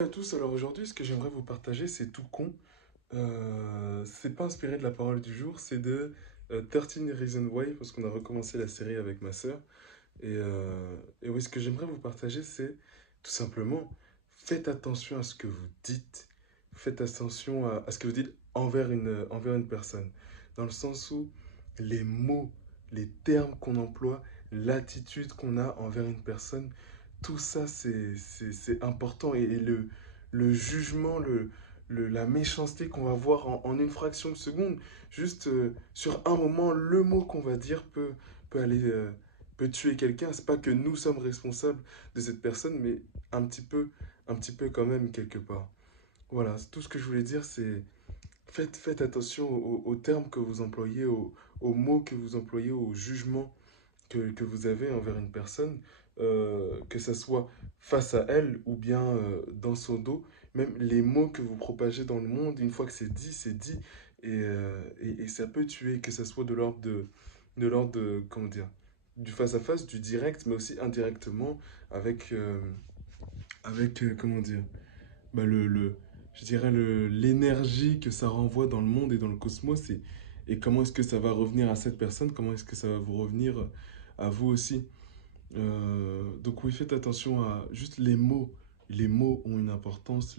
Bonjour à tous, alors aujourd'hui ce que j'aimerais vous partager c'est tout con. C'est pas inspiré de la parole du jour, c'est de 13 Reasons Why parce qu'on a recommencé la série avec ma sœur. Et oui, ce que j'aimerais vous partager c'est tout simplement faites attention à ce que vous dites, faites attention à ce que vous dites envers une personne. Dans le sens où les mots, les termes qu'on emploie, l'attitude qu'on a envers une personne, tout ça, c'est important. Et le jugement, la méchanceté qu'on va voir en une fraction de seconde, juste sur un moment, le mot qu'on va dire peut aller, peut tuer quelqu'un. C'est pas que nous sommes responsables de cette personne, mais un petit peu quand même quelque part. Voilà, tout ce que je voulais dire, c'est faites attention aux termes que vous employez, aux mots que vous employez, aux jugements que vous avez envers une personne, que ce soit face à elle ou bien dans son dos. Même les mots que vous propagez dans le monde, une fois que c'est dit, et ça peut tuer, que ce soit de l'ordre de, comment dire, du face-à-face, du direct, mais aussi indirectement avec, comment dire, bah, je dirais l'énergie que ça renvoie dans le monde et dans le cosmos et comment est-ce que ça va revenir à cette personne, comment est-ce que ça va vous revenir à vous aussi. Donc oui, faites attention à juste les mots. Les mots ont une importance,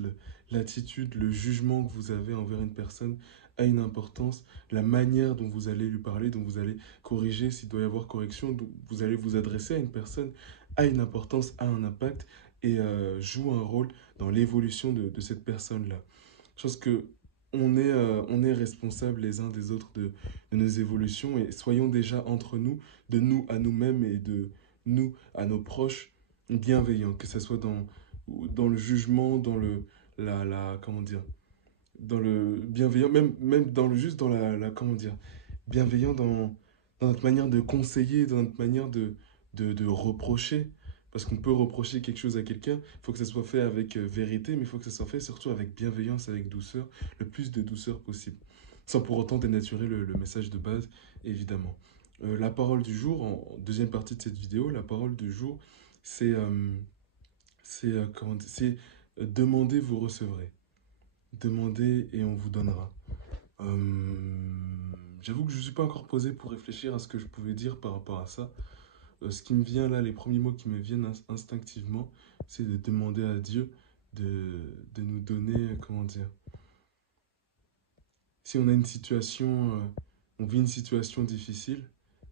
l'attitude, le jugement que vous avez envers une personne a une importance, la manière dont vous allez lui parler, dont vous allez corriger s'il doit y avoir correction, dont vous allez vous adresser à une personne a une importance, a un impact et joue un rôle dans l'évolution de cette personne-là. Je pense que on est responsables les uns des autres de nos évolutions et soyons déjà entre nous, de nous à nous-mêmes et de nous à nos proches, bienveillants, que ce soit dans le jugement, dans comment dire, dans le bienveillant, même dans le juste, dans comment dire, bienveillant dans notre manière de conseiller, dans notre manière de reprocher. Parce qu'on peut reprocher quelque chose à quelqu'un, il faut que ça soit fait avec vérité, mais il faut que ça soit fait surtout avec bienveillance, avec douceur, le plus de douceur possible. Sans pour autant dénaturer le message de base, évidemment. La parole du jour, en deuxième partie de cette vidéo, la parole du jour, c'est demandez, vous recevrez. Demandez et on vous donnera. J'avoue que je ne suis pas encore posé pour réfléchir à ce que je pouvais dire par rapport à ça. Ce qui me vient là, les premiers mots qui me viennent instinctivement, c'est de demander à Dieu de nous donner, comment dire, si on a une situation, on vit une situation difficile,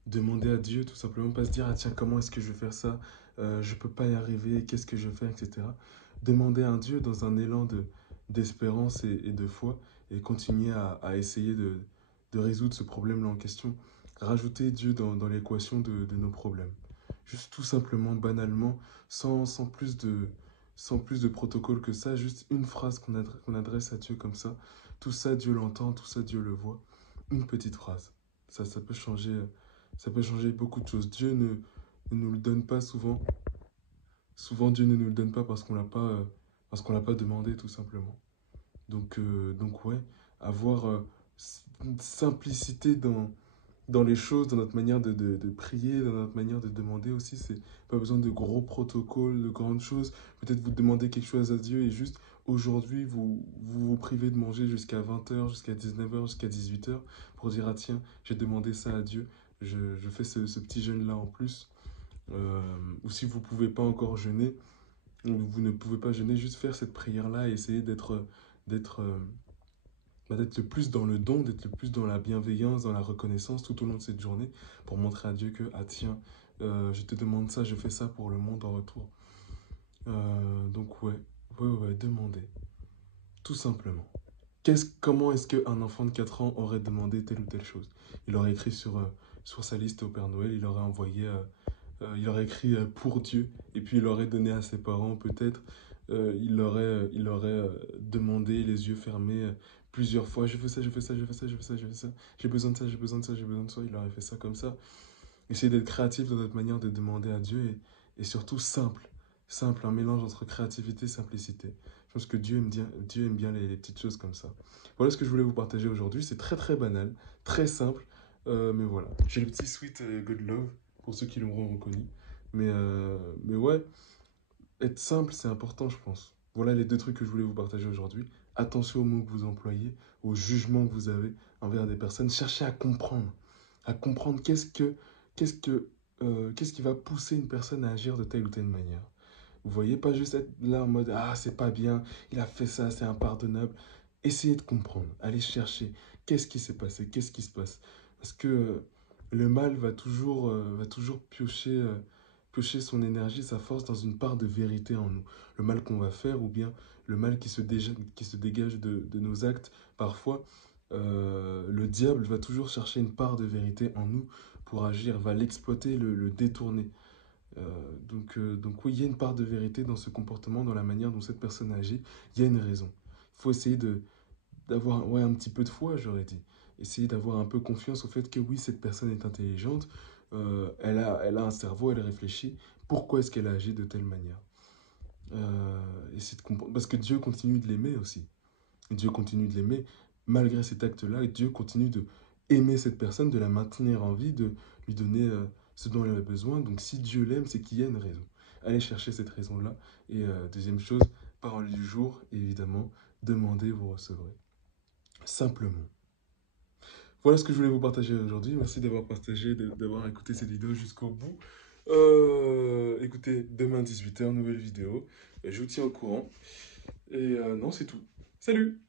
demander à Dieu tout simplement, pas se dire, ah tiens, comment est-ce que je vais faire ça? Je peux pas y arriver, qu'est-ce que je vais faire, etc. Demander à Dieu dans un élan d'espérance et de foi et continuer à essayer de résoudre ce problème-là en question. Rajouter Dieu dans l'équation de nos problèmes. Juste tout simplement, banalement, sans plus de protocole que ça, juste une phrase qu'on adresse à Dieu comme ça. Tout ça, Dieu l'entend, tout ça, Dieu le voit. Une petite phrase. Ça peut changer beaucoup de choses. Ne nous le donne pas souvent. Souvent, Dieu ne nous le donne pas parce qu'on l'a pas demandé, tout simplement. Donc ouais, avoir une simplicité dans les choses, dans notre manière de prier, dans notre manière de demander aussi. C'est pas besoin de gros protocoles, de grandes choses. Peut-être vous demandez quelque chose à Dieu et juste aujourd'hui, vous privez de manger jusqu'à 20 h, jusqu'à 19 h, jusqu'à 18 h pour dire, ah tiens, j'ai demandé ça à Dieu. Je fais ce petit jeûne-là en plus. Ou si vous pouvez pas encore jeûner, ou vous ne pouvez pas jeûner, juste faire cette prière-là et essayer d'être d'être le plus dans le don, d'être le plus dans la bienveillance, dans la reconnaissance tout au long de cette journée pour montrer à Dieu que, ah tiens, je te demande ça, je fais ça pour le monde en retour. Donc ouais, demandez, tout simplement. Comment est-ce qu'un enfant de 4 ans aurait demandé telle ou telle chose? Il aurait écrit sur sa liste au Père Noël, il aurait envoyé, il aurait écrit pour Dieu, et puis il aurait donné à ses parents peut-être, il aurait demandé les yeux fermés plusieurs fois, je fais ça, je fais ça, je fais ça, je fais ça, je fais ça, j'ai besoin de ça, j'ai besoin de ça, j'ai besoin de ça, il aurait fait ça comme ça. Essayez d'être créatif dans notre manière de demander à Dieu et surtout simple. Simple, un mélange entre créativité et simplicité. Je pense que Dieu aime bien les petites choses comme ça. Voilà ce que je voulais vous partager aujourd'hui. C'est très très banal, très simple, mais voilà. J'ai le petit sweet God Love pour ceux qui l'auront reconnu. Mais ouais, être simple, c'est important, je pense. Voilà les deux trucs que je voulais vous partager aujourd'hui. Attention aux mots que vous employez, aux jugements que vous avez envers des personnes. Cherchez à comprendre qu'est-ce que, qu'est-ce qui va pousser une personne à agir de telle ou telle manière. Vous voyez, pas juste être là en mode ah, c'est pas bien, il a fait ça, c'est impardonnable. Essayez de comprendre, allez chercher qu'est-ce qui s'est passé, qu'est-ce qui se passe. Parce que le mal va toujours piocher son énergie, sa force dans une part de vérité en nous. Le mal qu'on va faire ou bien le mal qui se dégage de nos actes. Parfois, le diable va toujours chercher une part de vérité en nous pour agir, va l'exploiter, le détourner. Donc oui, il y a une part de vérité dans ce comportement, dans la manière dont cette personne agit. Il y a une raison. Il faut essayer d'avoir ouais, un petit peu de foi, j'aurais dit. Essayer d'avoir un peu confiance au fait que oui, cette personne est intelligente, elle a un cerveau, elle réfléchit. Pourquoi est-ce qu'elle a agi de telle manière? Essayer de comprendre. Parce que Dieu continue de l'aimer aussi. Dieu continue de l'aimer. Malgré cet acte-là, Dieu continue de aimer cette personne, de la maintenir en vie, de lui donner ce dont elle a besoin. Donc si Dieu l'aime, c'est qu'il y a une raison. Allez chercher cette raison-là. Et deuxième chose, parole du jour, évidemment, demandez, vous recevrez. Simplement. Voilà ce que je voulais vous partager aujourd'hui. Merci d'avoir partagé, d'avoir écouté cette vidéo jusqu'au bout. Écoutez, demain 18h, nouvelle vidéo. Je vous tiens au courant. Et non, c'est tout. Salut!